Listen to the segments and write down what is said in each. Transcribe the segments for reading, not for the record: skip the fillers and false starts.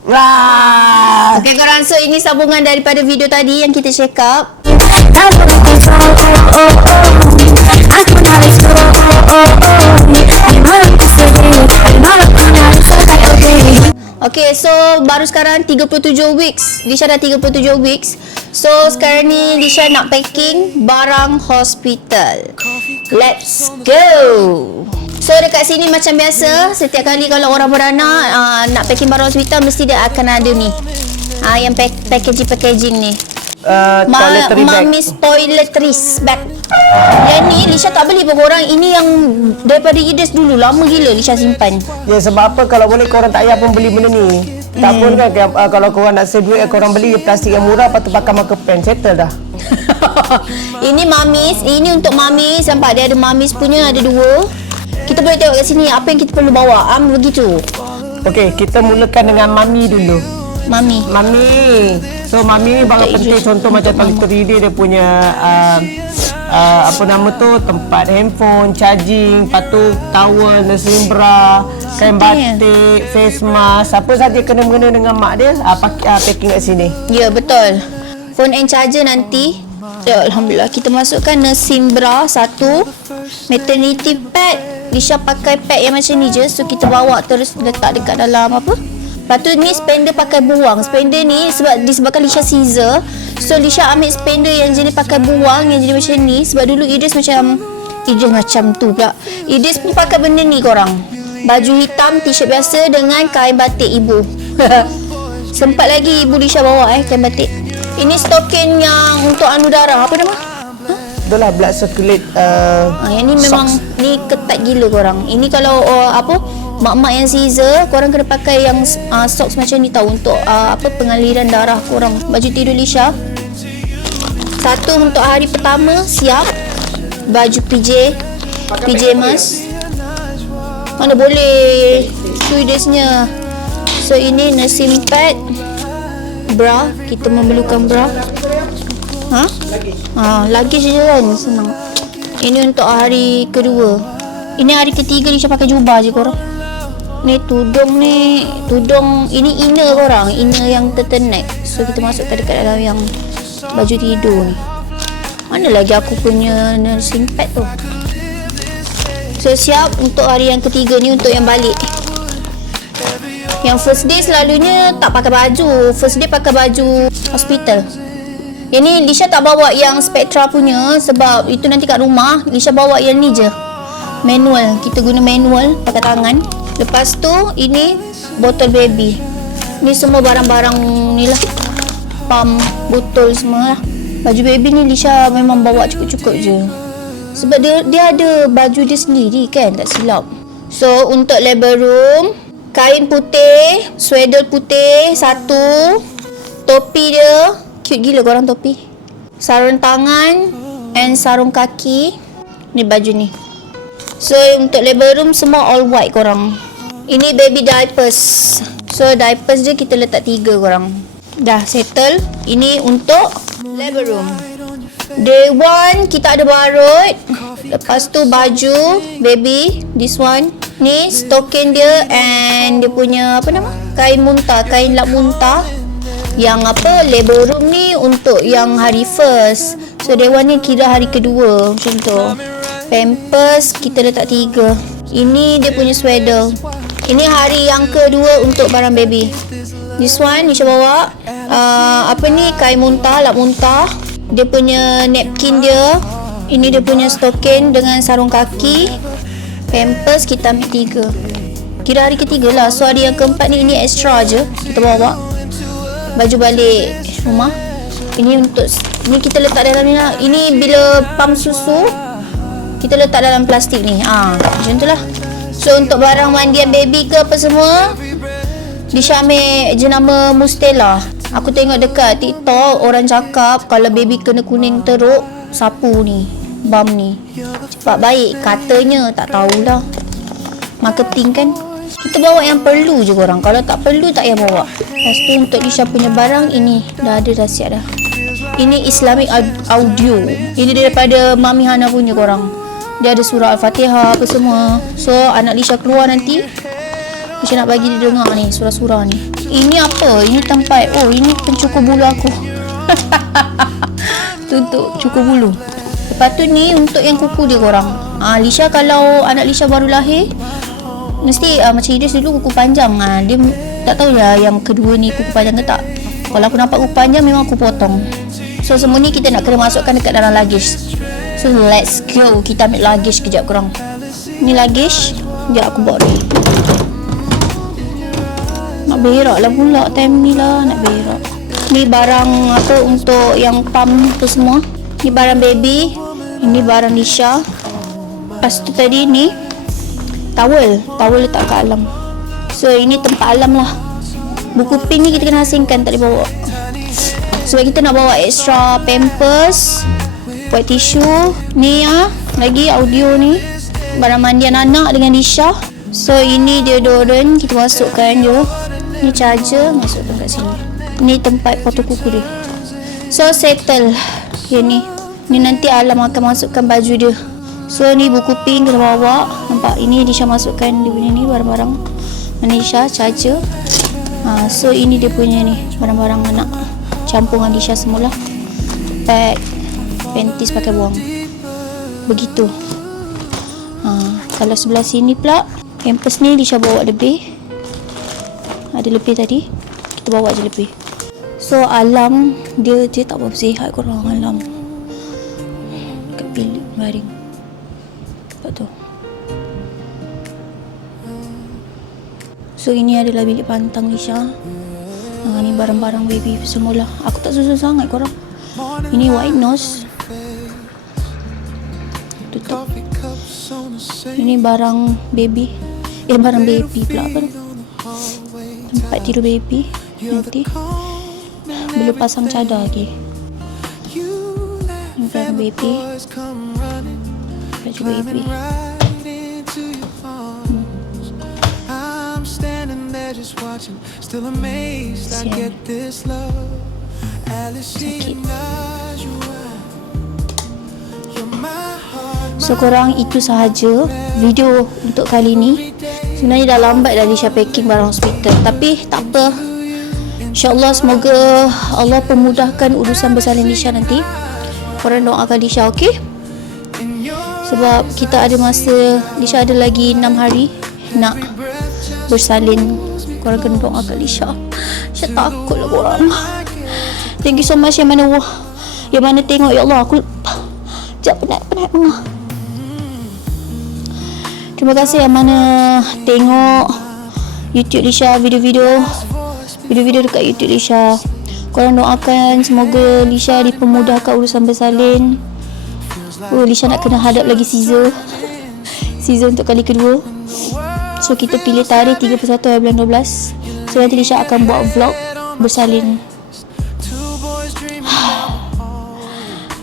Wah. Okay korang, so ini sambungan daripada video tadi yang kita check up. Okay, so baru sekarang 37 weeks. Lisha dah 37 weeks. So sekarang ni Lisha nak packing barang hospital. Let's go. So dekat sini macam biasa, setiap kali kalau orang beranak nak packing barang hospital, mesti dia akan ada ni, yang packaging ni, Toiletry bag. Mommy's toiletries bag. Yang ni Lisha tak beli pun korang. Ini yang daripada Ides dulu, lama gila Lisha simpan. Ya, sebab apa, kalau boleh korang tak payah pun beli benda ni. Tak pun kan, kalau korang nak save duit, korang beli plastik yang murah, lepas tu pakai marker pen, settle dah. Ini Mommy's, ini untuk Mommy's. Nampak dia ada Mommy's punya, ada 2. Kita boleh tengok kat sini apa yang kita perlu bawa. Begitu. Okey, kita mulakan dengan Mami dulu. Mami. So Mami ni barang penting. Contoh macam toiletry dia punya apa nama tu, tempat handphone, charging, lepas tu towel, nursing bra, kain batik, face mask, apa saja kena-mengena dengan mak dia, packing kat sini. Ya, betul. Phone and charger nanti. Ya, Alhamdulillah. Kita masukkan nursing bra 1, maternity pad. Lisha pakai pad yang macam ni je. So kita bawa terus letak dekat dalam apa. Lepas tu ni spender pakai buang. Spender ni disebabkan Lisha Caesar. So Lisha ambil spender yang jenis pakai buang, yang jenis macam ni. Sebab dulu Idris macam tu pula. Idris pun pakai benda ni korang. Baju hitam, t-shirt biasa dengan kain batik ibu. Sempat lagi ibu Lisha bawa kain batik. Ini stokin yang untuk anu darah. Apa nama? Itulah blood circulate yang ni memang socks. Ni ketat gila korang. Ini kalau mak-mak yang Caesar, korang kena pakai yang socks macam ni tau, untuk pengaliran darah korang. Baju tidur Lisha 1 untuk hari pertama, siap. Baju PJMas. Mana boleh Tuidesnya. So ini nursing pad, bra. Kita memerlukan bra. Luggage je kan, senang. Ini untuk hari kedua. Ini hari ketiga Lisha pakai jubah je korang. Ni tudung ini inner korang, inner yang turtleneck. So kita masukkan dekat dalam yang baju tidur ni. Mana lagi aku punya nursing pad tu. So siap untuk hari yang ketiga ni, untuk yang balik. Yang first day selalunya tak pakai baju. First day pakai baju hospital. Yang ni Lisha tak bawa yang Spectra punya, sebab itu nanti kat rumah. Lisha bawa yang ni je, manual. Kita guna manual pakai tangan. Lepas tu ini botol baby. Ni semua barang-barang ni lah, pump, botol semua lah. Baju baby ni Lisha memang bawa cukup-cukup je, sebab dia ada baju dia sendiri kan, tak silap. So untuk labor room, kain putih, swaddle putih 1, topi dia cute gila korang topi, sarung tangan and sarung kaki. Ni baju ni. So untuk labor room semua all white korang. Ini baby diapers. So diapers je kita letak 3 korang. Dah settle. Ini untuk labor room. Day 1 kita ada barut. Lepas tu baju baby, this one. Ni stokin dia and dia punya apa nama, kain muntah, kain lap muntah. Yang labor room ni untuk yang hari first. So day 1 ni kira hari kedua macam tu. Pampers kita letak 3. Ini dia punya swaddle. Ini hari yang kedua untuk barang baby. This one Nisha bawa kain muntah, lap muntah. Dia punya napkin dia. Ini dia punya stokin dengan sarung kaki. Pampers kita ambil 3. Kira hari ketiga lah. So hari yang keempat ni, ini extra je kita bawa. Baju balik rumah. Ini kita letak dalam ni lah. Ini bila pump susu, kita letak dalam plastik ni. Macam tu lah. So untuk barang mandian baby ke apa semua, Lisha ambil jenama Mustela. Aku tengok dekat TikTok, orang cakap kalau baby kena kuning teruk, sapu ni, balm ni cepat baik katanya. Tak tahulah, marketing kan. Kita bawa yang perlu je korang. Kalau tak perlu tak payah bawa. Lepas tu untuk Lisha punya barang, ini dah ada, dah siap dah. Ini Islamic audio. Ini daripada Mami Hana punya korang. Dia ada surah Al-Fatihah apa semua. So anak Lisha keluar nanti, Macam nak bagi dia dengar ni, surah-surah ni. Ini apa? Ini tempat, oh ini pencukur bulu aku. Tu untuk cukur bulu. Lepas tu ni untuk yang kuku dia korang. Lisha kalau anak Lisha baru lahir, mesti macam Idris dulu kuku panjang. Dia tak tahu lah yang kedua ni kuku panjang ke tak. Kalau aku nampak kuku panjang memang aku potong. So semua ni kita nak kena masukkan dekat dalam luggage. So let's go. Kita ambil luggage kejap korang. Ni luggage. Sekejap aku bawa dulu. Nak berak lah pula time ni lah. Nak berak. Ni barang apa untuk yang pump tu semua. Ni barang baby. Ini barang Lisha. Lepas tu tadi ni towel letak kat alam. So ini tempat alam lah. Buku pink ni kita kena asingkan, tak boleh bawa. Sebab kita nak bawa extra pampers, white tissue. Ni lagi audio ni. Barang mandi anak dengan Lisha. So ini deodorant kita masukkan je. Ni charger masukkan kat sini. Ni tempat potong kuku dia. So settle. Yang ni. Ni nanti alam akan masukkan baju dia. So ni buku pink kita bawa. Nampak ini Lisha masukkan dia punya ni barang-barang. Lisha charger. So ini dia punya ni barang-barang anak. Campur dengan Lisha semula. Pad, panties pakai buang. Begitu. Kalau sebelah sini pula pampers ni Lisha bawa lebih. Ada lebih tadi. Kita bawa je lebih. So alam dia tak berapa sihat korang alam. Kat bilik baring. Nampak tu. So ini adalah bilik pantang Lisha. Ni barang-barang baby semula. Aku tak susah sangat korang. Ini white nose. Tutup. Ini barang baby. Barang baby pula apa tu? Tempat tidur baby. Nanti belum pasang cadar lagi. Ini barang baby. Baju baby. Sakit. So korang, itu sahaja video untuk kali ni. Sebenarnya dah lambat dah Lisha packing barang hospital, tapi tak apa. InsyaAllah semoga Allah pemudahkan urusan bersalin Lisha nanti. Korang doakan Lisha, okey? Sebab kita ada masa, Lisha ada lagi 6 hari nak bersalin. Korang kena doakan Lisha. Lisha takut lah korang. Thank you so much yang mana tengok. Ya Allah, aku sekejap penat. Terima kasih yang mana tengok YouTube Lisha, video-video dekat YouTube Lisha. Korang doakan semoga Lisha dipermudahkan urusan bersalin. Lisha nak kena hadap lagi Caesar untuk kali kedua. So kita pilih tarikh 31 hari bulan 12. So nanti Lisha akan buat vlog bersalin.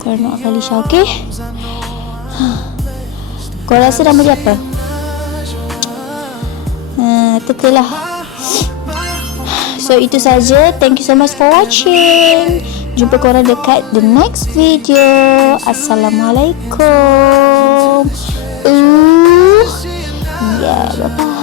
Korang doakan Lisha, okey? Korang rasa nama dia apa? Tetelah. So itu saja. Thank you so much for watching. Jumpa korang dekat the next video. Assalamualaikum. Yeah, bye-bye.